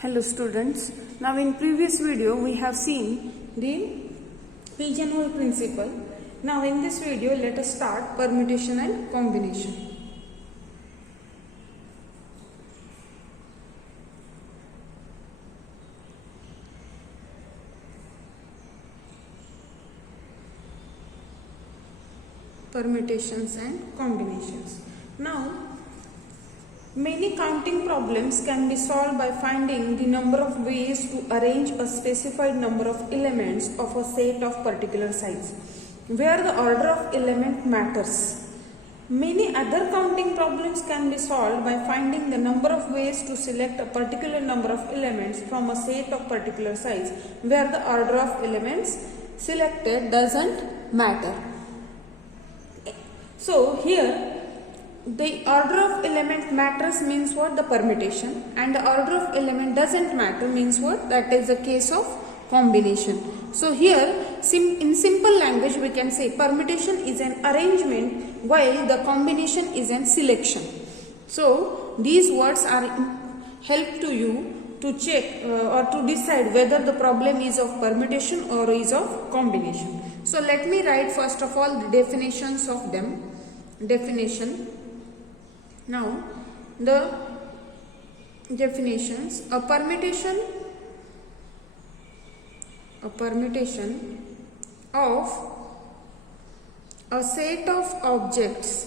Hello students, now in previous video we have seen the pigeonhole principle. Now in this video let us start permutation and combination. Permutations and combinations. Now many counting problems can be solved by finding the number of ways to arrange a specified number of elements of a set of particular size, where the order of element matters. Many other counting problems can be solved by finding the number of ways to select a particular number of elements from a set of particular size, where the order of elements selected doesn't matter. So here the order of element matters means what? The permutation, and the order of element doesn't matter means what? That is the case of combination. So here in simple language we can say permutation is an arrangement while the combination is an selection. So these words are help to you to check or to decide whether the problem is of permutation or is of combination. So let me write first of all the definitions of them. Definition. Now the definitions: a permutation of a set of objects,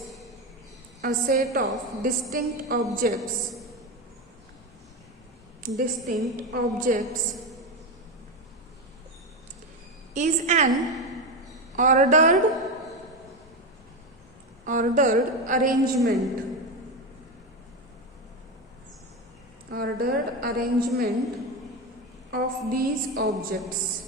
a set of distinct objects is an ordered arrangement of these objects.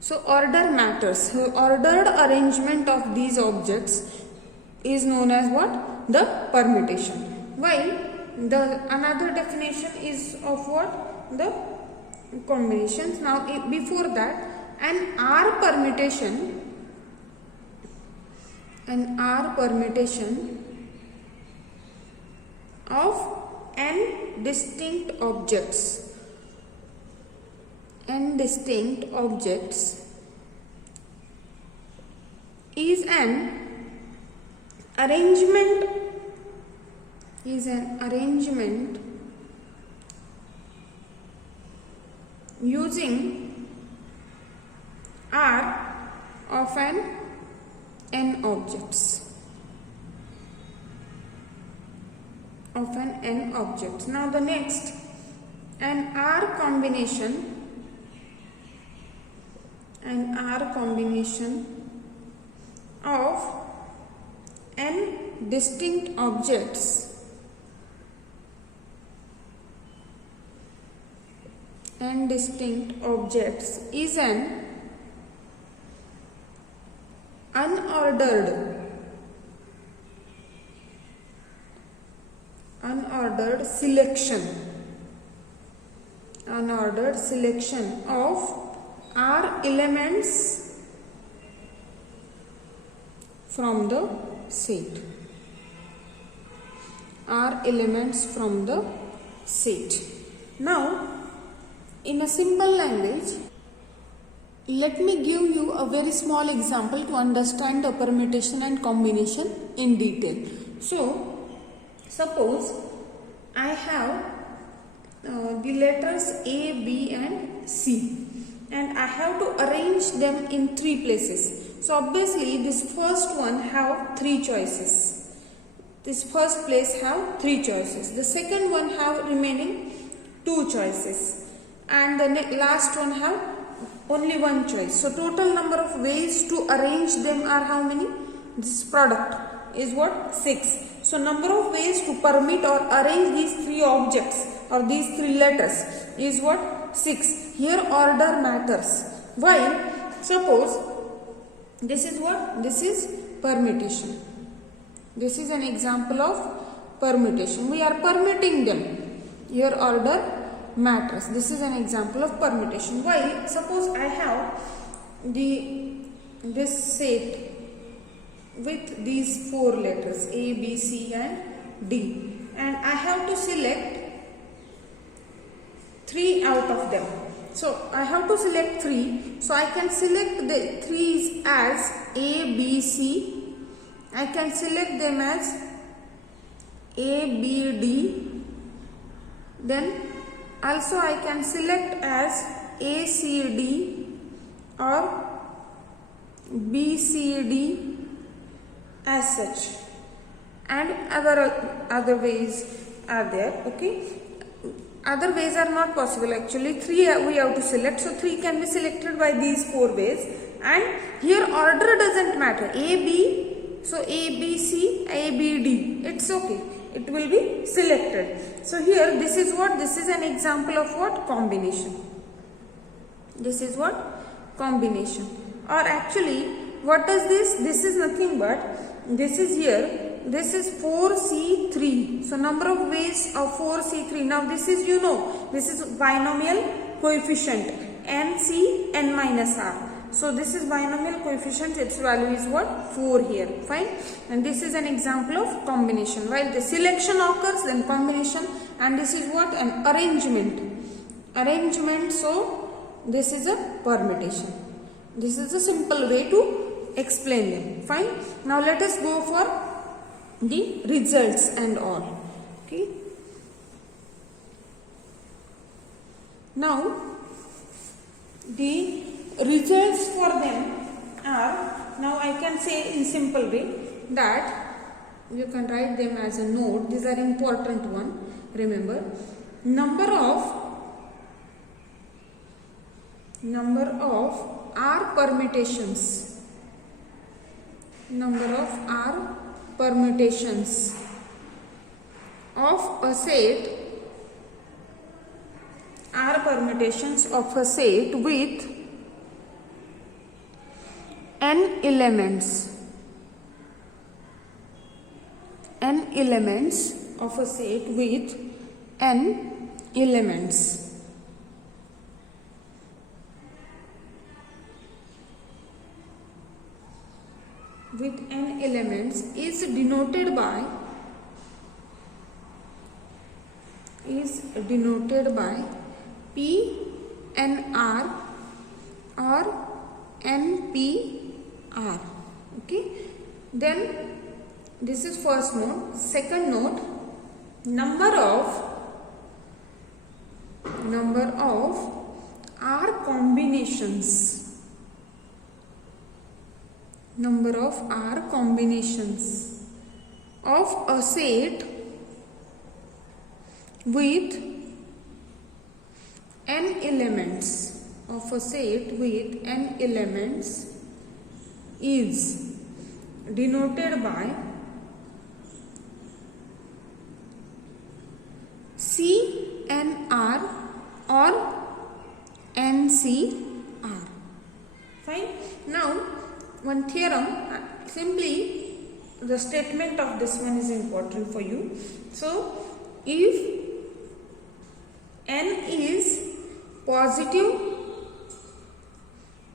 So order matters. So ordered arrangement of these objects is known as what? The permutation. While the another definition is of what? The combinations. Now before that, an R permutation of n distinct objects is an arrangement using R of an n objects. Now the next, an R combination of n distinct objects is an unordered selection of R elements from the set. Now in a simple language, let me give you a very small example to understand the permutation and combination in detail. So suppose I have the letters A, B and C, and I have to arrange them in three places. So obviously this first one have three choices. This first place have three choices. The second one have remaining two choices, and the last one have only one choice. So total number of ways to arrange them are how many? This product is what? 6. So number of ways to permit or arrange these three objects or these three letters is what? 6. Here order matters. While suppose this is what? This is permutation. This is an example of permutation. We are permitting them. Here order matters. This is an example of permutation. While suppose I have this set with these 4 letters A, B, C and D, and I have to select 3 out of them. So I have to select 3. So I can select the 3 as A, B, C. I can select them as A, B, D. Then also I can select as A, C, D or B, C, D as such, and other ways are there. Okay, other ways are not possible actually. 3 we have to select, so 3 can be selected by these 4 ways, and here order doesn't matter. A, B, so A, B, C, A, B, D, it's okay, it will be selected. So here this is what, this is an example of what, combination. This is what, combination. Or actually what does this, this is nothing but, this is here, this is 4C3. So number of ways of 4C3. Now this is, you know, this is binomial coefficient NC n minus R. So this is binomial coefficient, its value is what, 4 here, fine. And this is an example of combination. While the selection occurs, then combination, and this is what, an arrangement. So this is a permutation. This is a simple way to explain them, fine. Now let us go for the results and all. Okay, now the results for them are, now I can say in simple way that you can write them as a note. These are important one. Remember, number of R permutations, number of R permutations of a set, R permutations of a set with n elements of a set with n elements. With n elements is denoted by PNR or NPR. Okay, then this is first note. Second note, number of R combinations. Number of R combinations of a set with n elements, of a set with n elements is denoted by CNR or NCR. Fine. Now one theorem, simply the statement of this one is important for you. So if n is positive,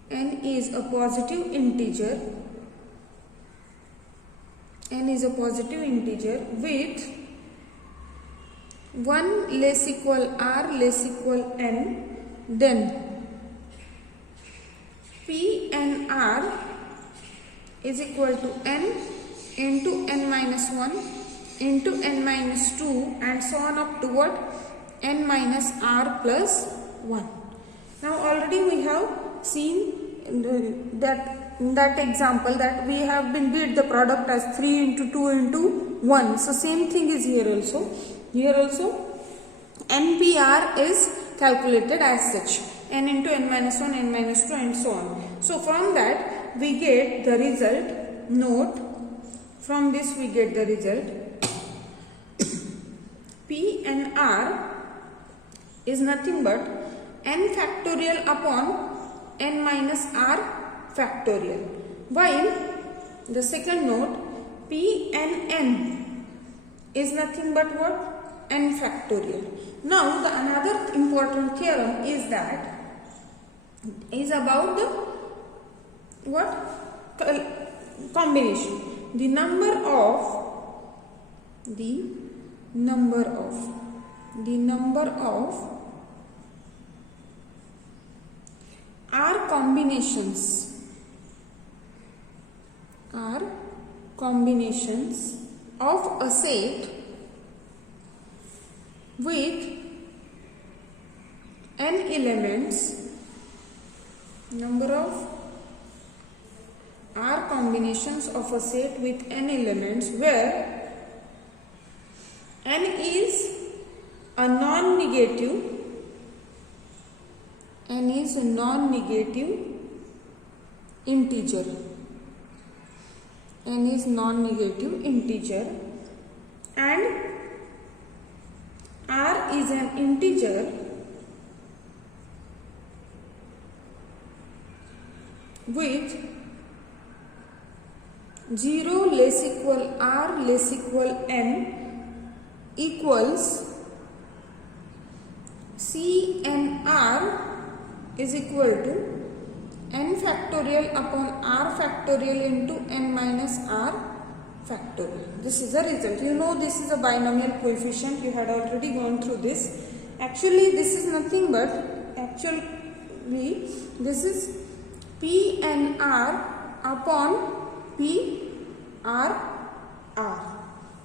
n is a positive integer, with 1 less equal R less equal n, then PNR is equal to n into n minus 1 into n minus 2 and so on up to what, n minus R plus 1. Now already we have seen that example that we have been did the product as 3 into 2 into 1. So same thing is here also. Here also NPR is calculated as such, n into n minus 1, n minus 2 and so on. So from that we get the result, note, from this we get the result PNR is nothing but n factorial upon n minus R factorial, while the second note PNN is nothing but what, n factorial. Now the another important theorem is about the what, combination. the number of R combinations of a set with n elements, number of R combinations of a set with n elements where n is a non-negative integer. N is non-negative integer and R is an integer with 0 less equal R less equal n equals CNR is equal to n factorial upon R factorial into n minus R factorial. This is the result. You know this is a binomial coefficient. You had already gone through this. Actually this is nothing but this is PNR upon PRR.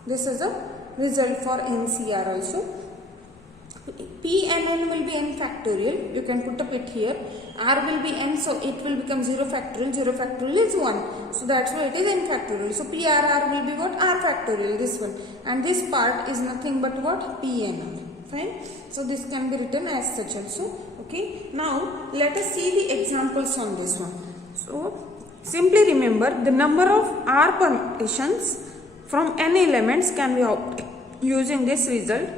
This is a result for NCR also. P and n will be n factorial. You can put up it here. R will be n, so it will become 0 factorial. 0 factorial is 1. So that's why it is n factorial. So PRR will be what? R factorial, this one. And this part is nothing but what? PNR. Fine. So this can be written as such also. Okay. Now let us see the examples on this one. So simply remember the number of R permutations from n elements can be obtained using this result.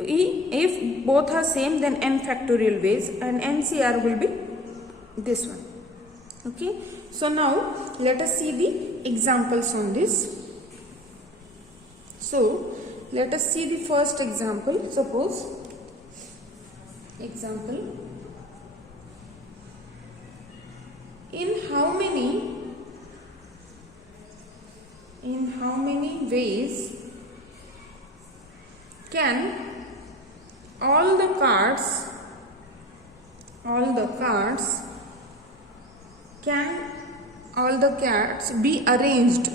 If both are same, then n factorial ways, and NCR will be this one. Okay. So now let us see the examples on this. So let us see the first example. Suppose example, in how many ways can all the cards be arranged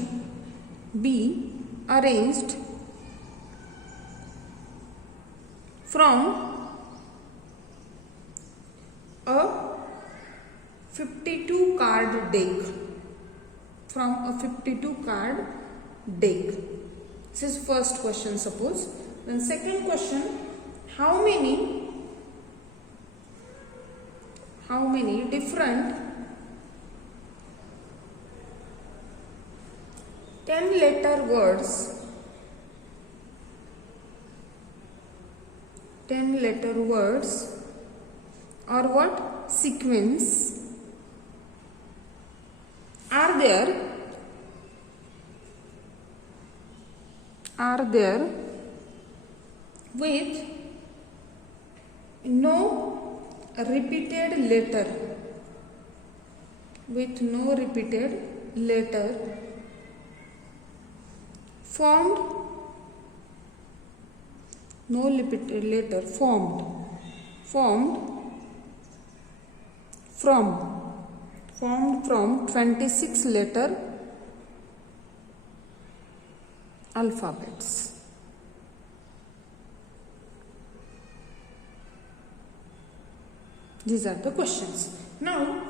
from a 52 card deck. This is first question, suppose. Then second question, how many different 10-letter words or what sequence are there with no repeated letter formed from 26 letter alphabets. These are the questions. Now,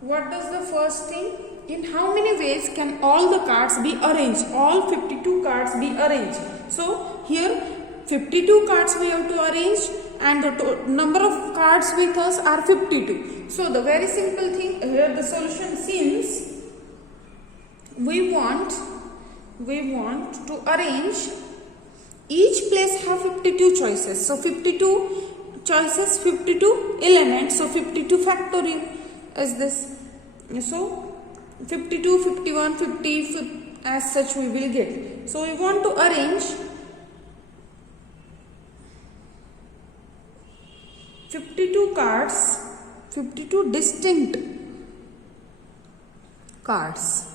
what does the first thing? In how many ways can all the cards be arranged? All 52 cards be arranged. So, here 52 cards we have to arrange and the number of cards with us are 52. So, the very simple thing here, the solution, since we want to arrange, each place have 52 choices. So, 52 choices, 52 elements, so 52 factorial is this. So 52, 51, 50 as such we will get. So we want to arrange 52 cards, 52 distinct cards,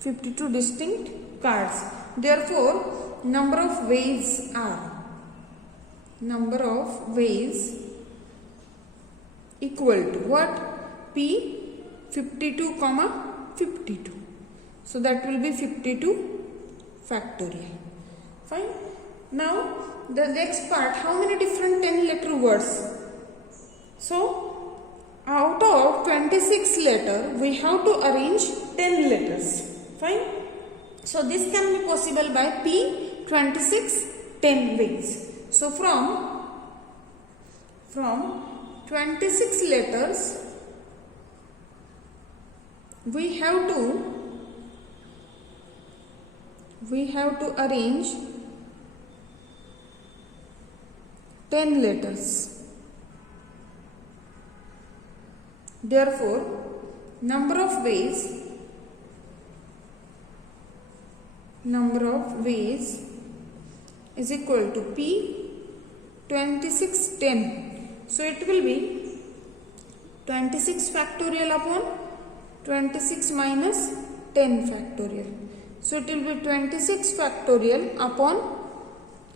52 distinct cards. Therefore, number of ways equal to what? P 52 comma 52. So that will be 52 factorial. Fine. Now the next part, how many different 10 letter words? So out of 26 letters, we have to arrange 10 letters. Fine. So this can be possible by P 26 10 ways. So from 26 letters, we have to arrange 10 letters. Therefore, number of ways is equal to P 26 10. So it will be 26 factorial upon 26 minus 10 factorial. So it will be 26 factorial upon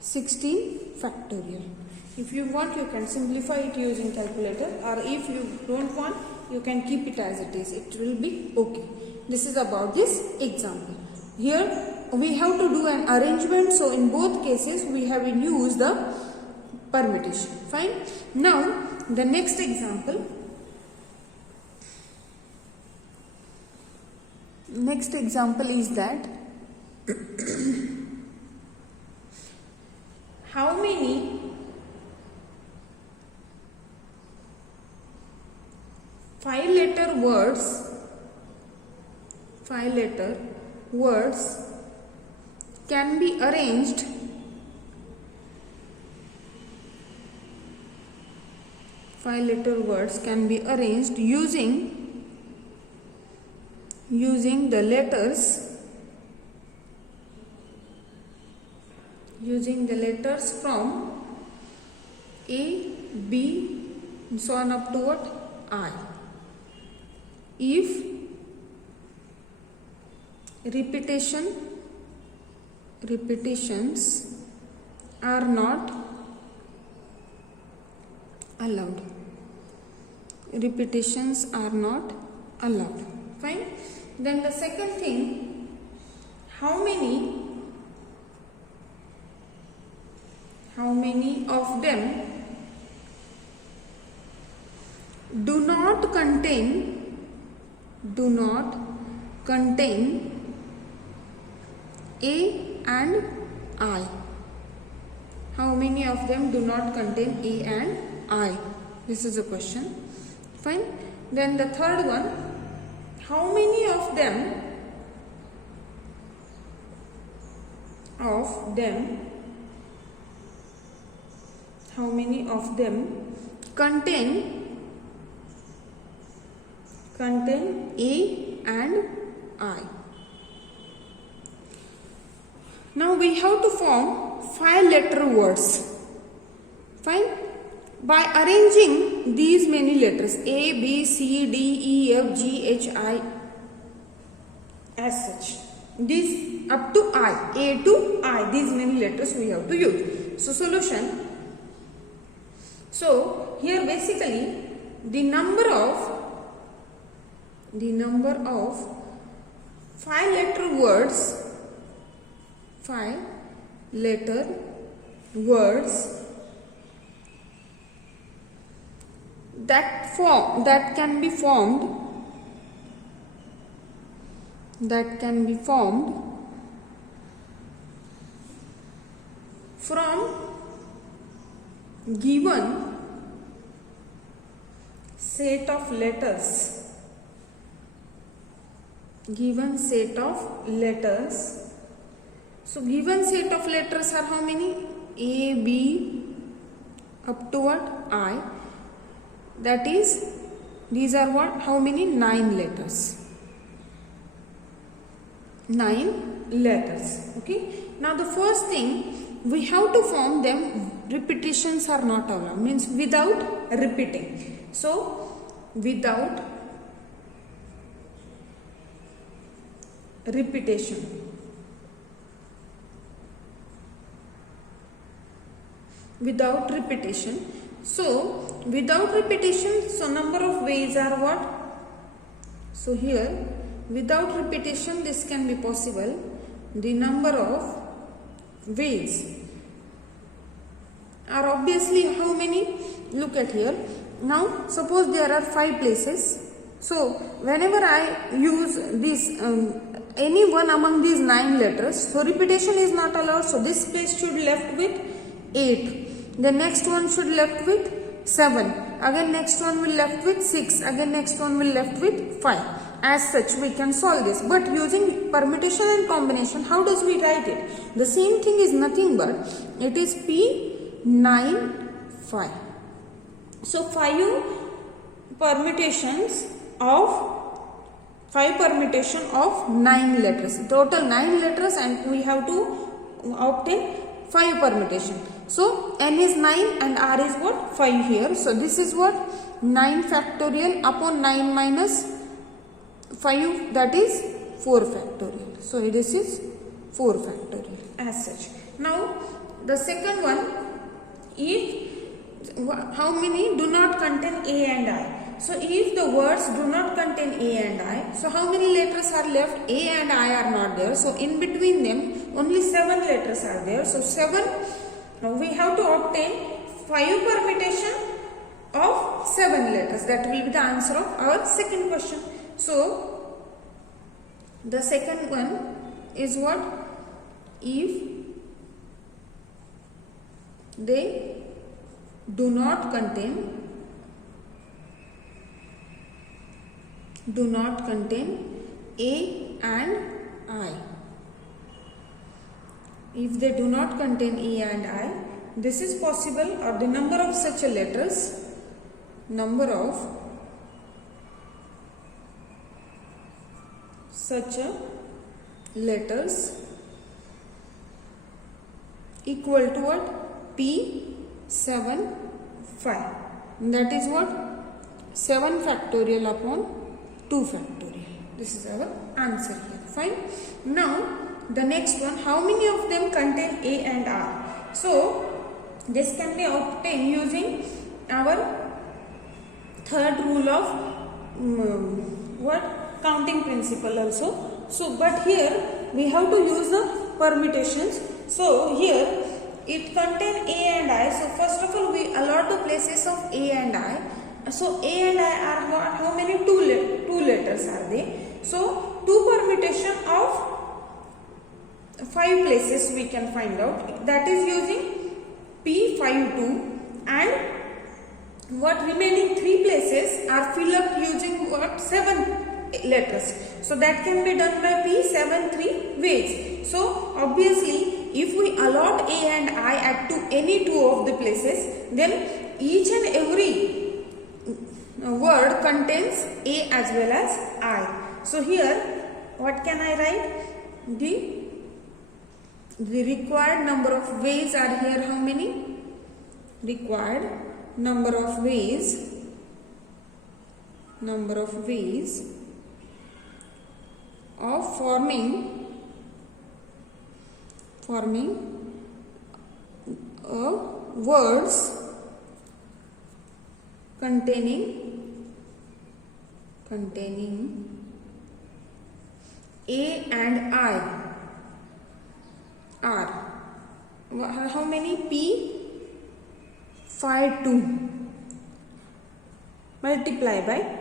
16 factorial. If you want, you can simplify it using calculator, or if you don't want, you can keep it as it is. It will be okay. This is about this example. Here we have to do an arrangement. So in both cases we have used the permutation. Fine. Now the next example. Next example is that how many five-letter words can be arranged using the letters from A, B, and so on up to what? I. If repetitions are not allowed. Fine. Then the second thing, how many of them do not contain A and I? How many of them do not contain A and I? This is a question. Fine. Then the third one, how many of them contain A and I? Now we have to form 5-letter words. Fine. By arranging these many letters A, B, C, D, E, F, G, H, I as such. These up to I, A to I, these many letters we have to use. So solution. So here basically the number of 5-letter words that can be formed from given set of letters. So given set of letters are how many? A, B, up to what? I. That is, these are what? How many? 9 letters. 9 letters. Okay. Now the first thing, we have to form them. Repetitions are not allowed. Means without repeating. So without repetition. without repetition. So without repetition, so number of ways are what? So here without repetition this can be possible. The number of ways are obviously how many? Look at here. Now suppose there are 5 places. So whenever I use this any one among these 9 letters, so repetition is not allowed. So this place should left with 8. The next one should left with 7. Again next one will left with 6. Again next one will left with 5. As such we can solve this. But using permutation and combination, how does we write it? The same thing is nothing but it is P9 5. So 5 permutations of 9 letters. Total 9 letters and we have to obtain 5 permutation. So n is 9 and r is what? 5 here. So this is what? 9 factorial upon 9 minus 5, that is 4 factorial. So this is 4 factorial as such. Now the second one, if how many do not contain a and I? So if the words do not contain a and I, so how many letters are left? A and I are not there. So in between them only 7 letters are there. So 7, we have to obtain 5 permutation of 7 letters. That will be the answer of our second question. So the second one is what? If they do not contain A and I. If they do not contain A and I, this is possible, or the number of such letters, equal to what? P7 5. That is what? 7 factorial upon 2 factorial. This is our answer here. Fine. Now the next one, how many of them contain A and R? So this can be obtained using our third rule of counting principle also. So but here we have to use the permutations. So here it contains A and I. So first of all we allot the places of A and I. So A and I are what? How many? 2 letters are they. So 2 permutation of 5 places we can find out. That is using P52, and what remaining 3 places are filled up using what? 7 letters. So that can be done by P73 ways. So obviously if we allot A and I at any 2 of the places, then each and every word contains A as well as I. So here what can I write? The required number of ways are here. How many? Required number of ways of forming words containing A and I are how many? P52 multiply by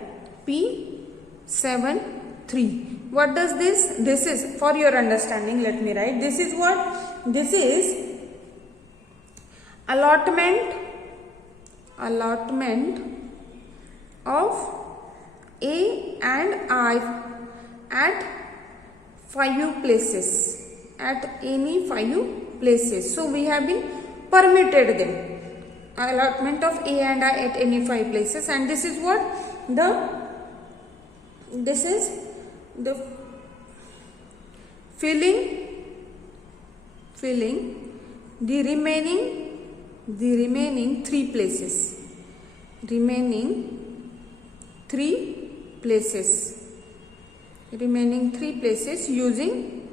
P73. What does this? This is, for your understanding, let me write. This is what? This is allotment of A and I at 5 places, at any 5 places. So we have been permitted them. Allotment of A and I at any 5 places, and this is what? This is the filling the remaining 3 places. Remaining 3 places using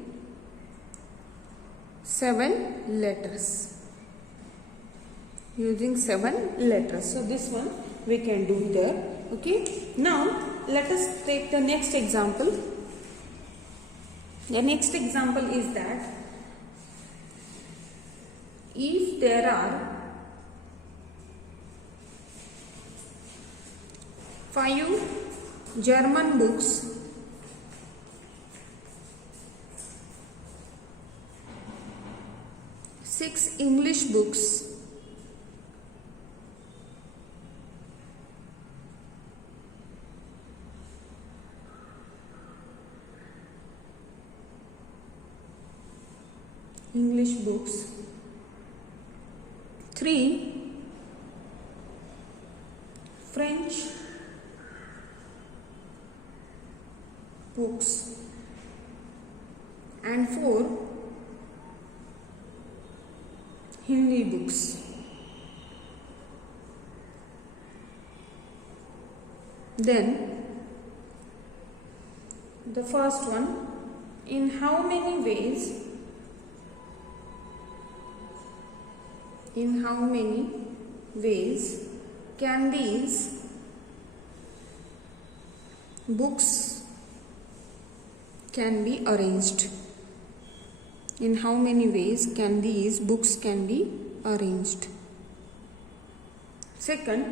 7 letters. using 7 letters. So this one we can do there. Okay. Now let us take the next example. The next example is that if there are 5 German books, 6 English books, 3 French books, and 4 Hindi books. Then the first one, in how many ways can these books can be arranged? In how many ways can these books can be arranged? Second,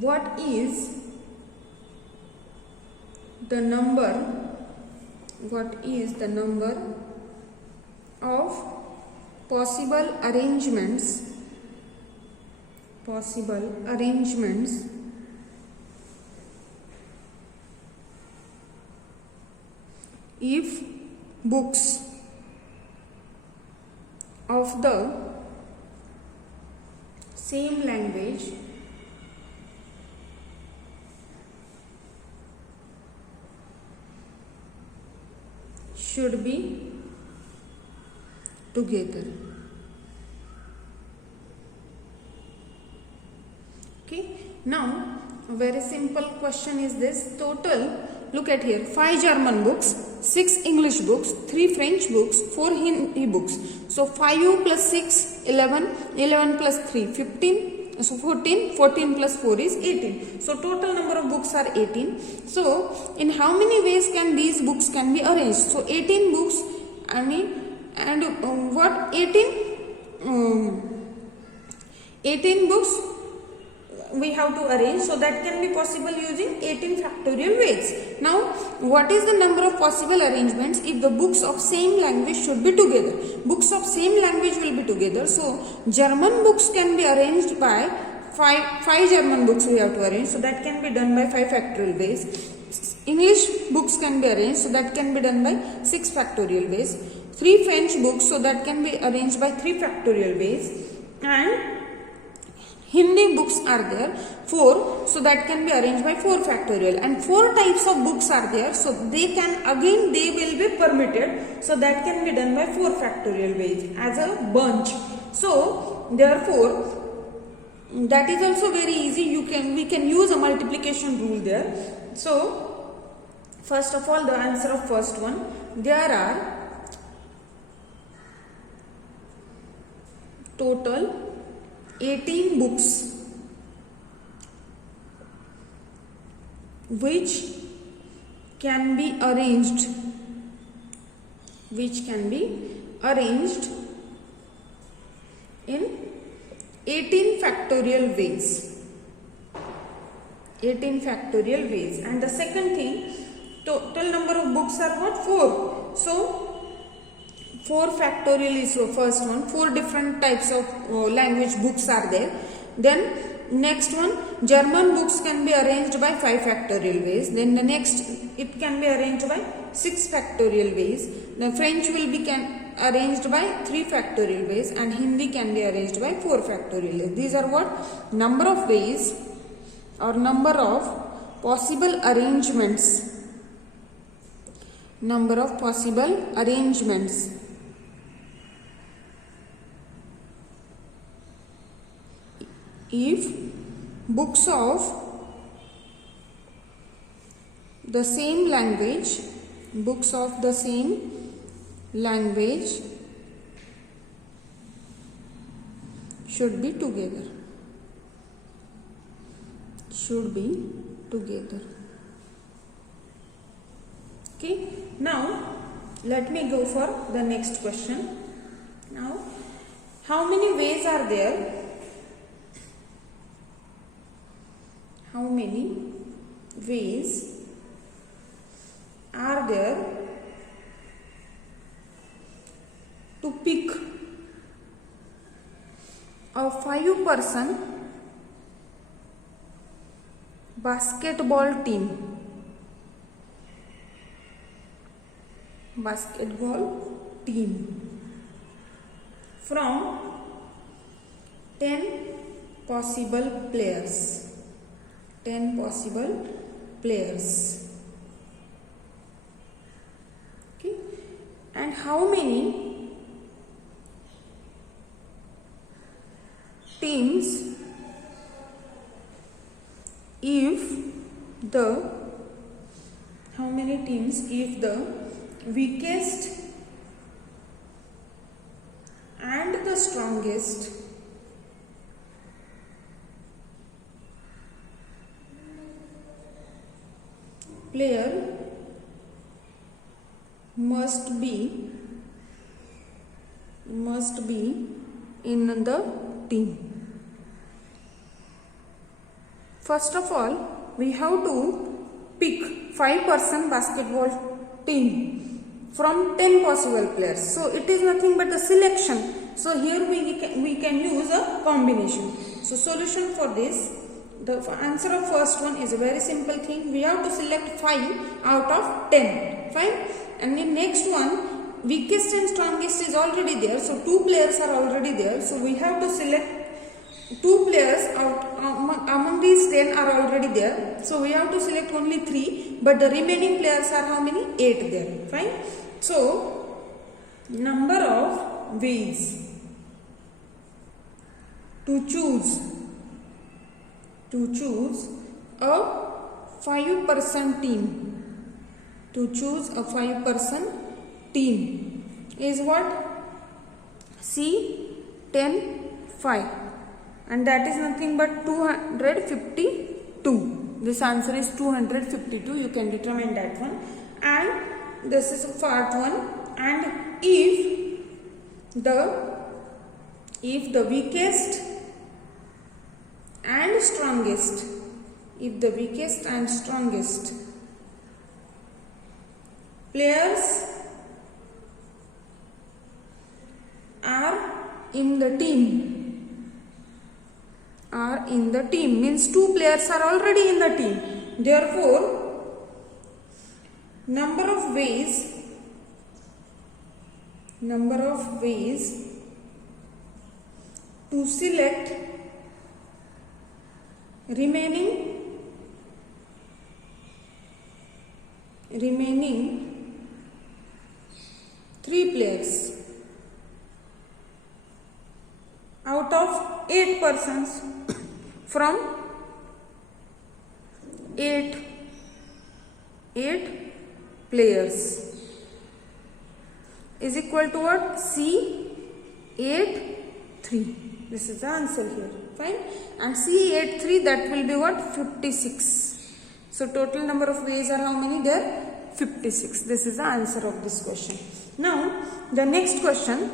what is the number of possible arrangements if books of the same language should be together? Okay, now a very simple question is this. Total, look at here, 5 German books, 6 English books, 3 French books, 4 Hindi books. So 5 plus 6, 11, 11 plus 3, 15, so 14, 14 plus 4 is 18. So total number of books are 18. So in how many ways can these books can be arranged? So 18 books, what 18 books we have to arrange, so that can be possible using 18 factorial ways. Now what is the number of possible arrangements if the books of same language should be together? Books of same language will be together, so German books can be arranged by 5 German books we have to arrange, so that can be done by 5 factorial ways. English books can be arranged, so that can be done by 6 factorial ways. 3 French books, so that can be arranged by 3 factorial ways, and Hindi books are there 4, so that can be arranged by 4 factorial, and 4 types of books are there, so they will be permitted, so that can be done by 4 factorial ways as a bunch. So therefore that is also very easy. We can use a multiplication rule there. So first of all, the answer of first one, there are total 18 books which can be arranged in 18 factorial ways. And the second thing, total number of books are what? 4. So 4 factorial is the first one. 4 different types of language books are there. Then next one, German books can be arranged by 5 factorial ways. Then the next, it can be arranged by 6 factorial ways. The French will be arranged by 3 factorial ways, and Hindi can be arranged by 4 factorial ways. These are what? Number of ways or number of possible arrangements. If books of the same language should be together. Should be together. Okay, now let me go for the next question. Now, how many ways are there? How many ways are there to pick a 5-person basketball team? Basketball team from 10 possible players. 10 possible players. Okay, and how many teams if the weakest and the strongest player must be in the team. First of all, we have to pick 5-person basketball team from 10 possible players. So it is nothing but the selection. So here we can use a combination. So solution for this, the answer of first one is a very simple thing. We have to select 5 out of 10. Fine. And the next one, weakest and strongest is already there. So 2 players are already there. So we have to select 2 players out among these 10 are already there. So we have to select only 3. But the remaining players are how many? 8 there. Fine. So number of ways to choose a 5-person team. To choose a 5-person team is what? C 10 5, and that is nothing but 252. This answer is 252. You can determine that one. And this is a part 1. And if the weakest and strongest, players are in the team, means 2 players are already in the team. Therefore, number of ways to select remaining 3 players out of 8 persons from 8 players is equal to what? C 8 3. This is the answer here. Fine. And C 8 3, that will be what? 56. So total number of ways are how many there? 56. This is the answer of this question. Now the next question.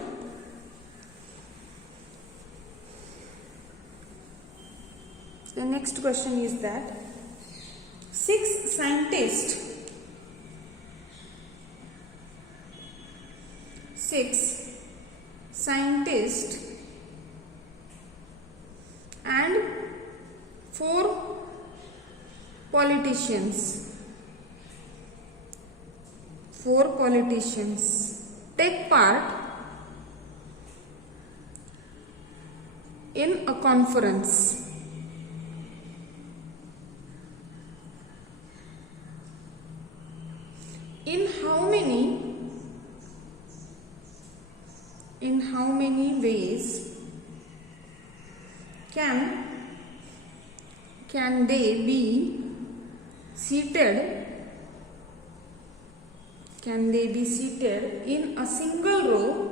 The next question is that 6 scientists and 4 politicians take part in a conference. In how many ways can they be seated in a single row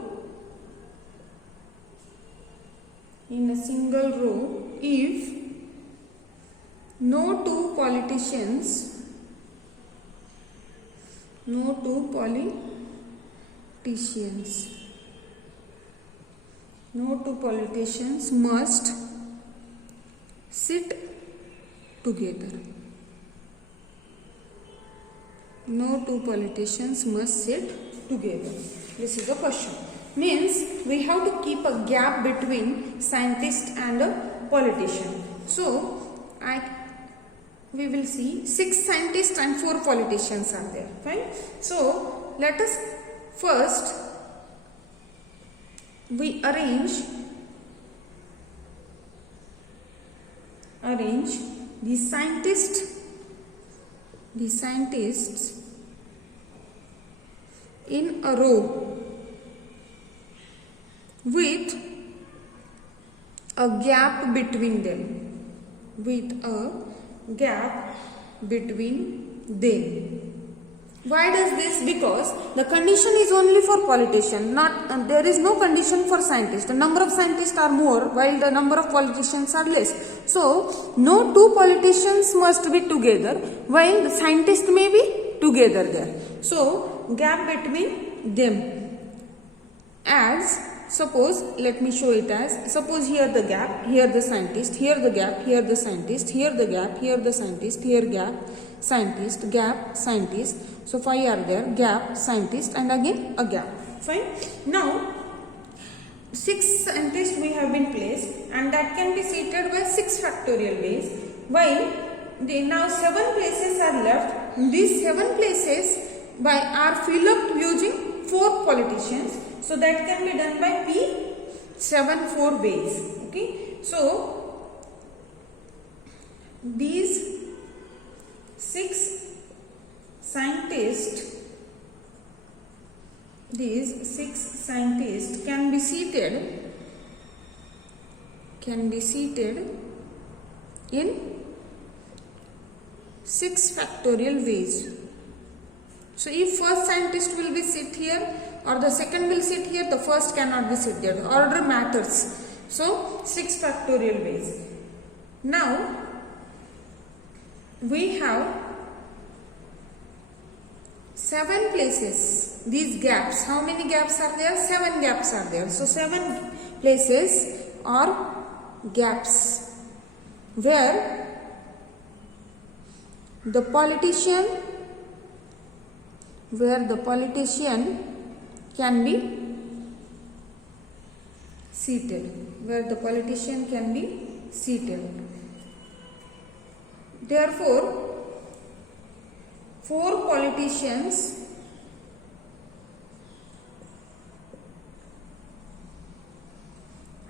in a single row if no two politicians must sit together. No two politicians must sit together. This is a question. Means we have to keep a gap between scientist and a politician. So we will see 6 scientists and 4 politicians are there. Fine. So let us first we arrange the scientists in a row with a gap between them. Why does this? Because the condition is only for politician, there is no condition for scientists. The number of scientists are more while the number of politicians are less. So no two politicians must be together while the scientist may be together there. So gap between them, as suppose, let me show it as, suppose here the gap, here the scientist, here the gap, here the scientist, here the gap, here the scientist, here gap, scientist, gap, scientist. So 5 are there, gap, scientist, and again a gap. Fine. Now 6 scientists we have been placed, and that can be seated by 6 factorial ways, while now 7 places are left. These 7 places are filled up using 4 politicians. So that can be done by P7 4 ways. Okay. So these 6 scientists can be seated in 6 factorial ways. So if first scientist will be sit here or the second will sit here, the first cannot be sit there. The order matters. So 6 factorial ways. Now we have 7 places. These gaps, how many gaps are there? 7 gaps are there. So 7 places are gaps where the politician can be seated. Therefore 4 politicians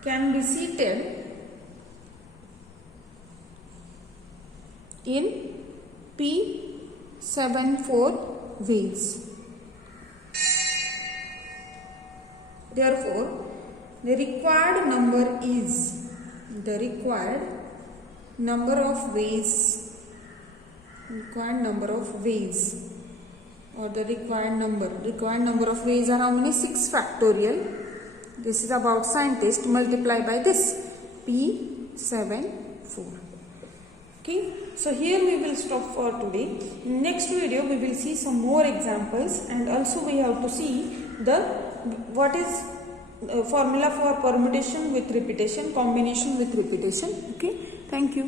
can be seated in P7 4 ways. Therefore, the required number of ways, or the required number of ways are how many? 6 factorial. This is about scientist, multiply by this P7 4. Okay, so here we will stop for today. In next video we will see some more examples, and also we have to see what is formula for permutation with repetition, combination with repetition. Okay, thank you.